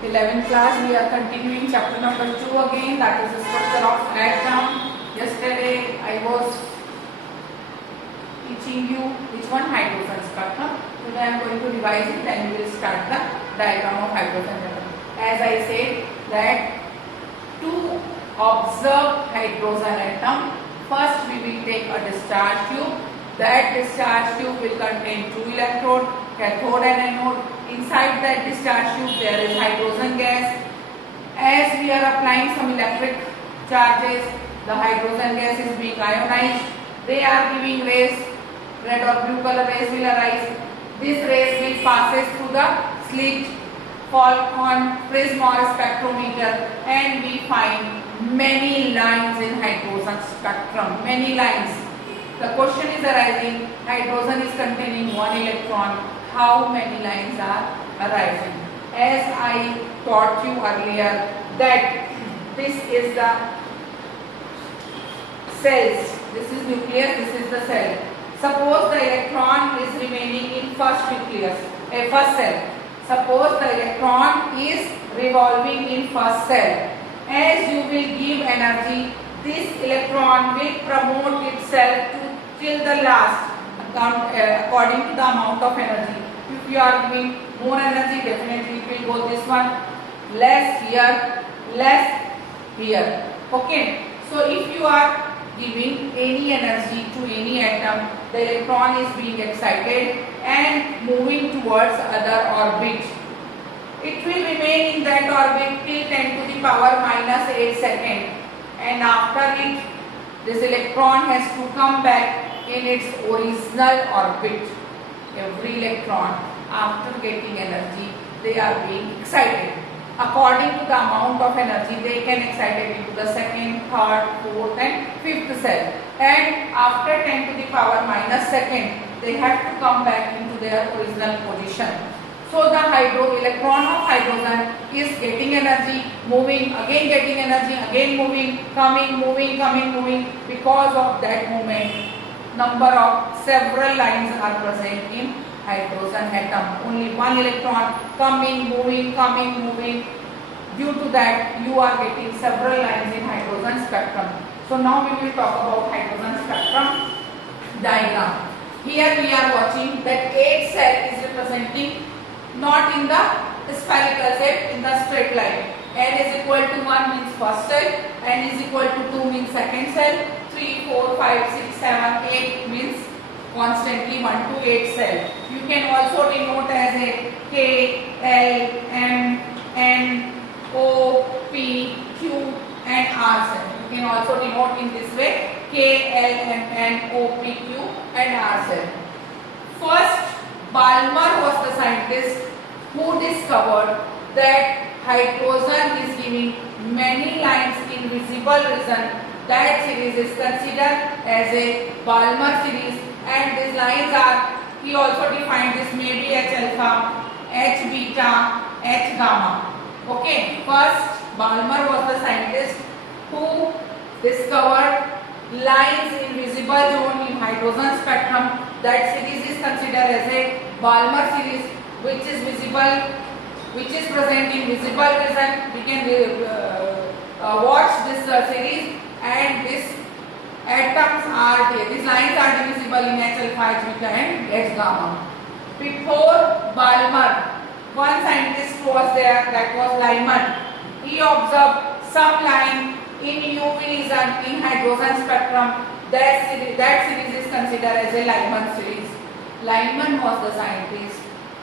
11th class, we are continuing chapter number 2 again, that is the structure of atom. Yesterday I was teaching you which one, hydrogen spectrum. Today I am going to revise it and we will start the diagram of hydrogen atom. As I said that to observe hydrogen atom, first we will take a discharge tube. That discharge tube will contain two electrodes, cathode and anode. Inside that discharge tube there is hydrogen gas. As we are applying some electric charges, the hydrogen gas is being ionized. They are giving rays, red or blue color rays will arise. This rays will passes through the slit, fall on prism or spectrometer, and we find many lines in hydrogen spectrum, many lines. The question is arising, hydrogen is containing one electron, how many lines are arising? As I taught you earlier that this is the cells, this is nucleus, this is the cell. Suppose the electron is remaining in first nucleus, first cell. Suppose the electron is revolving in first cell. As you will give energy, this electron will promote itself till the last according to the amount of energy. If you are giving more energy, definitely it will go this one, less here, less here. Okay. So if you are giving any energy to any atom, the electron is being excited and moving towards other orbit. It will remain in that orbit till 10 to the power minus 8 seconds, and after it this electron has to come back in its original orbit. Every electron after getting energy, they are being excited. According to the amount of energy, they can excite it into the second, third, fourth and fifth cell. And after 10 to the power minus second, they have to come back into their original position. So the electron of hydrogen is getting energy, moving, again getting energy, again moving, coming, moving, coming, moving. Because of that movement, number of several lines are present in hydrogen atom. Only one electron coming, moving, coming, moving. Due to that, you are getting several lines in hydrogen spectrum. So now we will talk about hydrogen spectrum diagram. Here we are watching that 8 cell is representing not in the spherical shape, in the straight line. N is equal to 1 means first cell, N is equal to 2 means second cell, 3, 4, 5, 6, 7, 8 means constantly 1 to 8 cell. You can also denote as a K, L, M, N, O, P, Q and R cell. You can also denote in this way K, L, M, N, O, P, Q and R cell. First, Balmer was the scientist who discovered that hydrogen is giving many lines in visible region. That series is considered as a Balmer series, and these lines are, he also defined this may be H alpha, H beta, H gamma. Okay, first Balmer was the scientist who discovered lines in visible zone in hydrogen spectrum. That series is considered as a Balmer series, which is visible, which is present in visible region. We can watch this series, and these atoms are there. These lines are divisible in H alpha, H beta and H gamma. Before Balmer, one scientist was there, that was Lyman. He observed some line in UV region in hydrogen spectrum. That series is considered as a Lyman series. Lyman was the scientist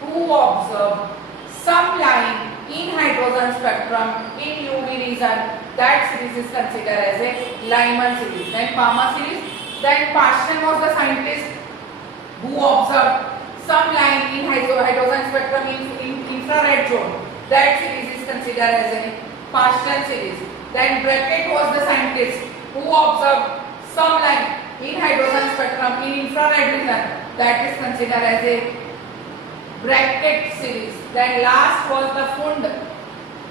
who observed some line in hydrogen spectrum in UV region. That series is considered as a Lyman series. Then Palmer series. Then Paschen was the scientist who observed some line in hydrogen spectrum in infrared zone. That series is considered as a Paschen series. Then Brackett was the scientist who observed some line in hydrogen spectrum in infrared region. That is considered as a Brackett series. Then last was the Pfund.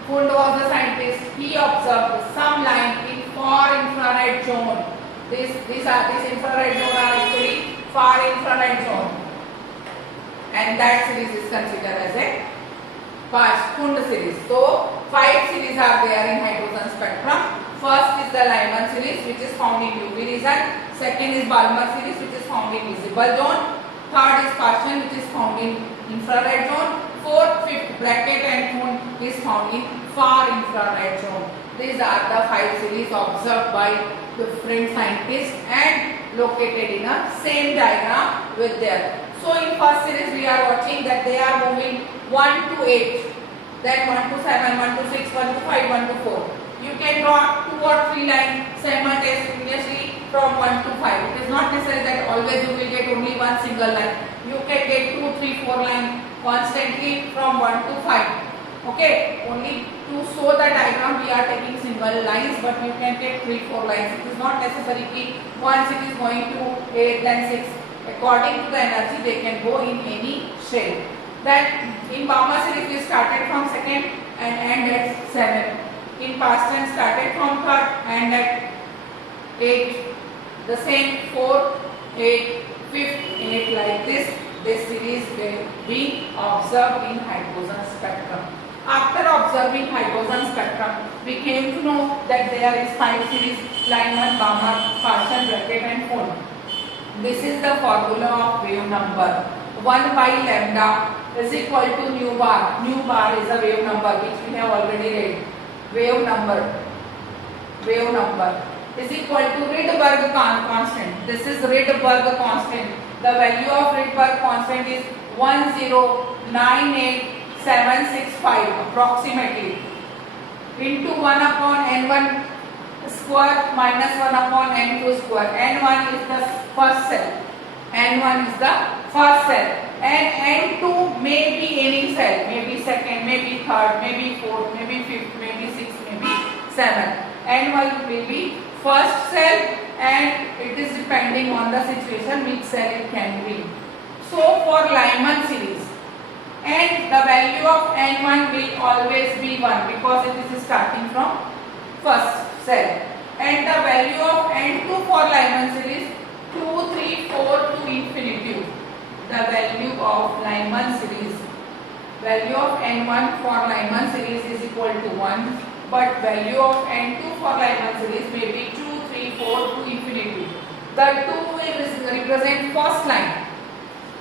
Pfund was the scientist. He observed some line in far infrared zone. This infrared zone are actually far infrared zone, and that series is considered as a past Kund series. So 5 series are there in hydrogen spectrum. First is the Lyman series, which is found in UV region. Second is Balmer series, which is found in visible zone. Third is Paschen, which is found in infrared zone. Fourth, fifth, Brackett and Kund is found in far infrared zone. These are the 5 series observed by different scientists and located in a same diagram with them. So in first series we are watching that they are moving 1 to 8, then 1 to 7, 1 to 6, 1 to 5, 1 to 4. You can draw 2 or 3 lines simultaneously from 1 to 5. It is not necessary that always you will get only one single line. You can get 2, 3, 4 lines constantly from 1 to 5. Okay, only to show the diagram we are taking single lines, but you can take 3, 4 lines. It is not necessary that once it is going to 8 then 6. According to the energy they can go in any shape. Then in Balmer series we started from second and end at 7. In Paschen started from third and at 8. The same 4, 8, 5th, 8 like this. This series will be observed in hydrogen spectrum. After observing hydrogen spectrum, we came to know that there is 5 series: Lyman, Balmer, Paschen, Brackett and Kund. This is the formula of wave number. 1 by lambda is equal to nu bar. Nu bar is a wave number which we have already read. Wave number is equal to Rydberg constant. This is Rydberg constant. The value of Rydberg constant is 1098765 approximately into 1 upon n1 square minus 1 upon n2 square. n1 is the first cell. n1 is the first cell. And n2 may be any cell, maybe second, maybe third, maybe fourth, maybe fifth, maybe sixth, maybe seventh. n1 will be first cell, and it is depending on the situation which cell it can be. So for Lyman series, and the value of n1 will always be 1 because it is starting from first cell. And the value of n2 for Lyman series 2, 3, 4 to infinity. The value of Lyman series, value of n1 for Lyman series is equal to 1, but value of n2 for Lyman series may be 2, 3, 4 to infinity. The 2 will represent first line.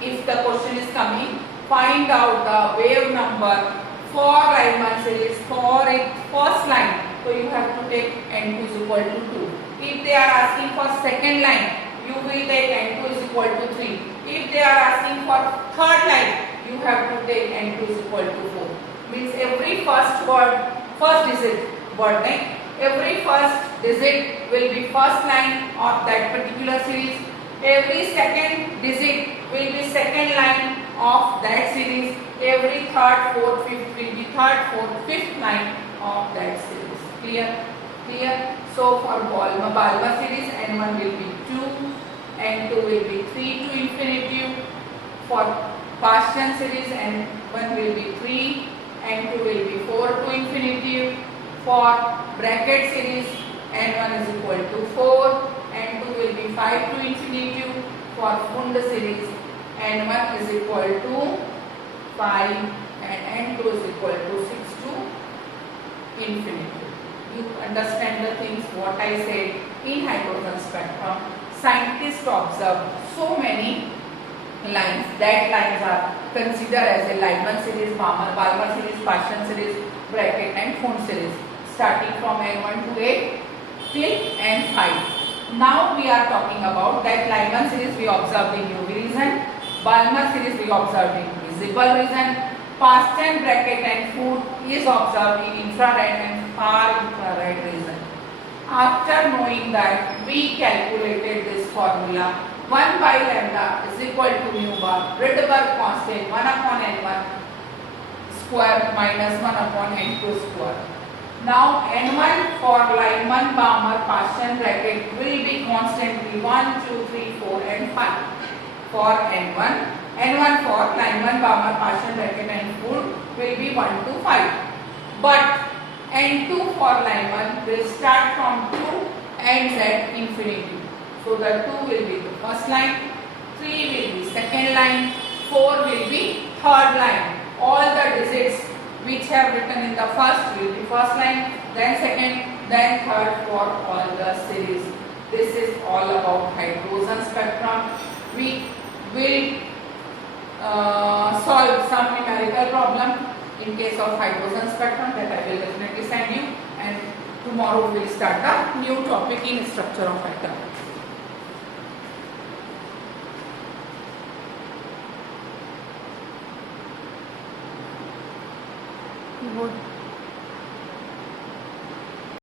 If the question is coming, find out the wave number for Lyman series for its first line. So you have to take n2 is equal to 2. If they are asking for second line, you will take n2 is equal to 3. If they are asking for third line, you have to take n2 is equal to 4. Means every first digit word name, every first digit will be first line of that particular series. Every second digit will be second line of that series. Every third, fourth, fifth will be third, fourth, fifth line of that series. Clear? So for Balmer series, n1 will be 2, n2 will be 3 to infinity. For Paschen series, n1 will be 3, n2 will be 4 to infinity. For Brackett series, n1 is equal to 4, n2 will be 5 to infinity. For Kund series, n1 is equal to 5 and n2 is equal to 6 to infinity. You understand the things what I said. In hydrogen spectrum, scientists observe so many lines. That lines are considered as a Lyman series, Balmer series, Paschen series, Brackett and Kund series, starting from n1 to 8 till n5. Now we are talking about that Lyman series we observed in UV region, Balmer series we observed in visible region, Paschen, Brackett and Kund is observed in infrared and far infrared region. After knowing that, we calculated this formula. 1 by lambda is equal to nu bar, Rydberg constant 1 upon n1 square minus 1 upon n2 square. Now n1 for Lyman, Balmer, Paschen, Brackett will be constantly 1, 2, 3, 4 and 5 for n1. n1 for Lyman, Balmer, Paschen, Brackett and Kund will be 1 to 5. But n2 for Lyman will start from 2 ends at infinity. So the 2 will be the first line, 3 will be second line, 4 will be third line. All the digits which have written in the first line, then second, then third for all the series. This is all about hydrogen spectrum. We will solve some numerical problem in case of hydrogen spectrum that I will definitely send you, and tomorrow we will start the new topic in structure of atom. Good.